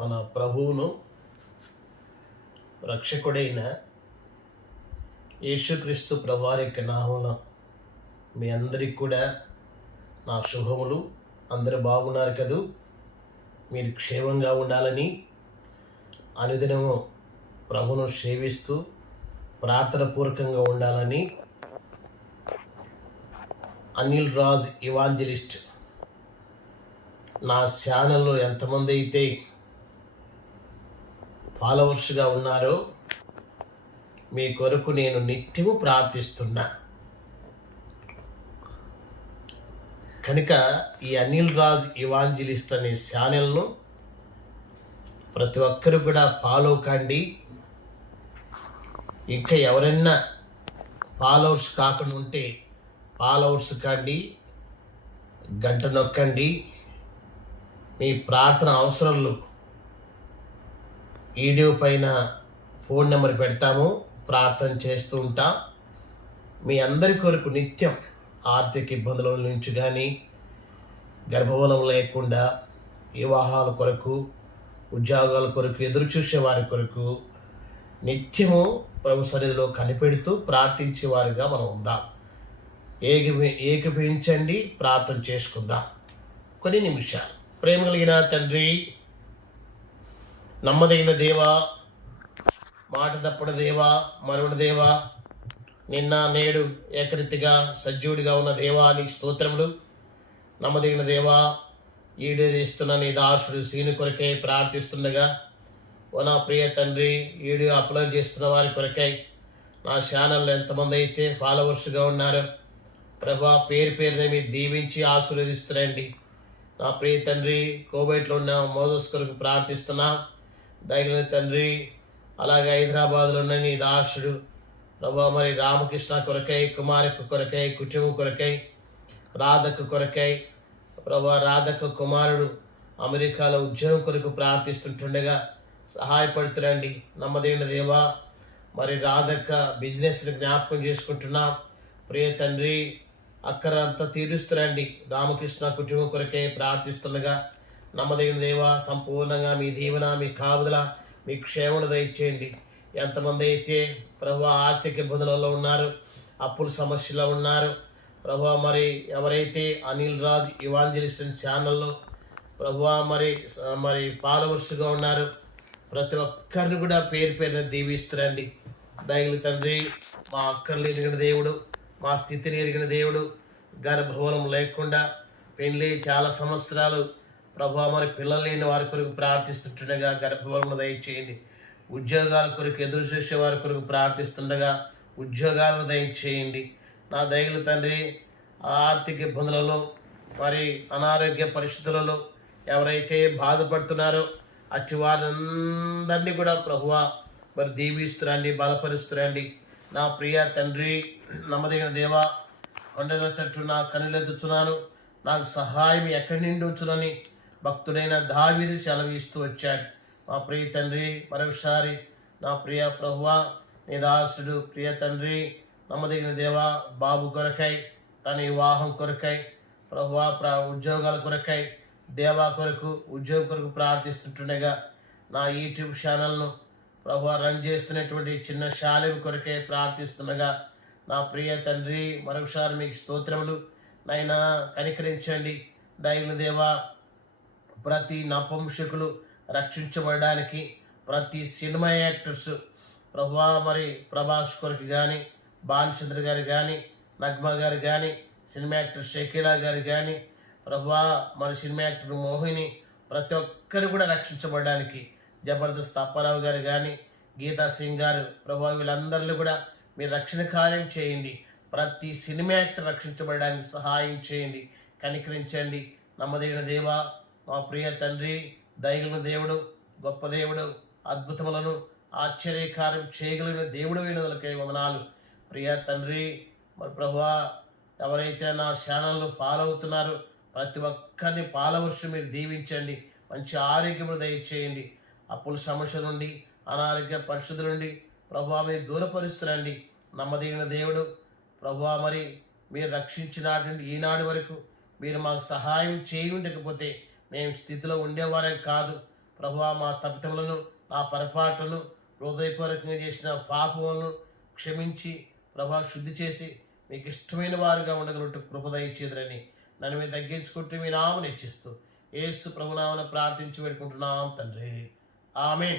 మన ప్రభువును రక్షకుడైన యేసుక్రీస్తు ప్రభువారి యొక్క నామన మీ అందరికి కూడా నా శుభములు. అందరూ బాగున్నారు కదూ? మీరు క్షేమంగా ఉండాలని అనుదినము ప్రభును సేవిస్తూ ప్రార్థన పూర్వకంగా ఉండాలని అనిల్ రాజ్ ఇవాంజలిస్ట్. నా ఛానల్లో ఎంతమంది అయితే ఫాలోవర్స్గా ఉన్నారో మీ కొరకు నేను నిత్యము ప్రార్థిస్తున్నా. కనుక ఈ అనిల్ రాజ్ ఇవాంజలిస్ట్ అనే ఛానల్ను ప్రతి ఒక్కరు కూడా ఫాలో కండి. ఇంకా ఎవరైనా ఫాలోవర్స్ కాకుండా ఉంటే ఫాలోవర్స్ కండి గంట నొక్కండి. మీ ప్రార్థన అవసరాలు వీడియో పైన ఫోన్ నెంబర్ పెడతాము ప్రార్థన చేస్తూ ఉంటాం మీ అందరి కొరకు నిత్యం ఆర్థిక ఇబ్బందుల నుంచి కానీ గర్భవలం లేకుండా వివాహాల కొరకు ఉద్యోగాల కొరకు ఎదురు చూసే వారి కొరకు నిత్యము ప్రభు సన్నిధిలో కనిపెడుతూ ప్రార్థించే వారిగా మనం ఉందాం ఏకీ ఏకీభవించండి ప్రార్థన చేసుకుందాం కొన్ని నిమిషాలు ప్రేమ కలిగిన తండ్రి నమ్మదగిన దేవా మాట తప్పడ దేవా మరుణ దేవా నిన్న నేడు ఏకరీతిగా సజ్జుడిగా ఉన్న దేవా నీ స్తోత్రములు. నమ్మదగిన దేవా ఈడేదిస్తున్న నీ దాసుడు సీని కొరకై ప్రార్థిస్తుండగా ఓ నా ప్రియ తండ్రి ఈడు అప్లోడ్ చేస్తున్న వారి కొరకై నా ఛానల్లో ఎంతమంది అయితే ఫాలోవర్స్గా ఉన్నారో ప్రభా పేరు పేరుని మీరు దీవించి ఆశీర్వదిస్తున్నాయండి. నా ప్రియ తండ్రి కోబైట్లో ఉన్న మోదస్ కొరకు ప్రార్థిస్తున్నా. దయగలిగిన తండ్రి అలాగే హైదరాబాద్లో ఉన్న నీ దాసుడు ప్రభా మరి రామకృష్ణ కొరకై కుమారికి కొరకై కుటుంబం కొరకై రాధకు కొరకై ప్రభా రాధకు కుమారుడు అమెరికాలో ఉద్యోగం కొరకు ప్రార్థిస్తుంటుండగా సహాయపడుతురండి. నమ్మదగిన దేవా మరి రాధక్క బిజినెస్ని జ్ఞాపకం చేసుకుంటున్నా. ప్రియ తండ్రి అక్కరంతా తీరుస్తురండి. రామకృష్ణ కుటుంబం కొరకే ప్రార్థిస్తుండగా నమ్మదగిన దేవా సంపూర్ణంగా మీ దీవెన మీ కావుదల మీ క్షేమను దయచేయండి. ఎంతమంది అయితే ప్రభు ఆర్థిక ఇబ్బందులలో ఉన్నారు అప్పుల సమస్యలో ఉన్నారు ప్రభు మరి ఎవరైతే అనిల్ రాజ్ ఇవాంజలిస్ట్ ఛానల్లో ప్రభు మరి మరి ఫాలోవర్స్గా ఉన్నారు ప్రతి ఒక్కరిని కూడా పేరు పేరున దీవిస్తురండి. దయలు తండ్రి మా అక్కర్లు ఎరిగిన దేవుడు మా స్థితిని ఎరిగిన దేవుడు గర్భవనం లేకుండా పెళ్ళి చాలా సంవత్సరాలు ప్రభా మరి పిల్లలు లేని వారి కొరకు ప్రార్థిస్తుండగా గర్భవరం దయచేయండి. ఉద్యోగాల కొరకు ఎదురు చూసే వారి కొరకు ప్రార్థిస్తుండగా ఉద్యోగాలను దయచేయండి. నా దయగల తండ్రి ఆర్థిక ఇబ్బందులలో మరి అనారోగ్య పరిస్థితులలో ఎవరైతే బాధపడుతున్నారో అట్టి వారందరినీ కూడా ప్రభువ మరి దీవిస్తురండి బలపరుస్తురండి. నా ప్రియ తండ్రి నమ్మదగిన దేవా కొండల తట్టు నా కనులెత్తుచున్నాను నాకు సహాయం ఎక్కడి నుండి వచ్చునని భక్తుడైన దావీదు సెలవిస్తూ వచ్చాడు. మా ప్రియ తండ్రి మరొకసారి నా ప్రియ ప్రభువ నీ దాసుడు ప్రియ తండ్రి నమ్మదగిన దేవా బాబు కొరకై తన వివాహం కొరకై ప్రభువా ప్రా ఉద్యోగాల కొరకై దేవా కొరకు ఉద్యోగం కొరకు ప్రార్థిస్తుంటుండగా నా యూట్యూబ్ ఛానల్ను ప్రభు రన్ చేస్తున్నటువంటి చిన్న శాలిం కొరకే ప్రార్థిస్తుండగా నా ప్రియ తండ్రి మరొకసారి మీకు స్తోత్రములు. నైనా కనికరించండి. దైవ దేవా ప్రతి నపంసకులు రక్షించబడడానికి ప్రతి సినిమా యాక్టర్స్ ప్రభా మరి ప్రభాస్ కొరకు కానీ భానుచంద్ర గారు కానీ నగ్మ గారు కానీ సినిమా యాక్టర్ షకీలా గారు కానీ ప్రభా మరి సినిమా యాక్టర్ మోహిని ప్రతి ఒక్కరు కూడా రక్షించబడడానికి జబర్దస్త్ అప్పారావు గారు కానీ గీతా సింగ్ గారు ప్రభా వీళ్ళందరిలో కూడా మీరు రక్షణ కార్యం చేయండి. ప్రతి సినిమా యాక్టర్ రక్షించబడడానికి సహాయం చేయండి. కనికరించండి. నమ్మదగిన దేవా మా ప్రియ తండ్రి దయగల దేవుడు గొప్ప దేవుడు అద్భుతములను ఆశ్చర్యకార్యం చేయగలిగిన దేవుడు అయినదులకై వదనాలు. ప్రియ తండ్రి మరి ప్రభా ఎవరైతే నా ఛానల్ను ఫాలో అవుతున్నారో ప్రతి ఒక్కరిని పాలవర్షం మీరు దీవించండి. మంచి ఆరోగ్యము దయచేయండి. అప్పుల సమస్య నుండి అనారోగ్య పరిస్థితుల నుండి ప్రభా మీరు దూరపరుస్తురండి. నమ్మదగిన దేవుడు ప్రభా మరి మీరు రక్షించినటువంటి ఈనాడు వరకు మీరు మాకు సహాయం చేయకపోతే మేము స్థితిలో ఉండేవారే కాదు. ప్రభా మా తప్పితములను మా పొరపాట్లను హృదయపూర్వకంగా చేసిన పాపములను క్షమించి ప్రభా శుద్ధి చేసి మీకు ఇష్టమైన వారుగా ఉండగలట్టు కృపదయించేదని నన్ను మీరు తగ్గించుకుంటూ మీ నామను ఇచ్చిస్తూ ఏసు ప్రభునామను ప్రార్థించి పెట్టుకుంటున్నాం తండ్రి. ఆమె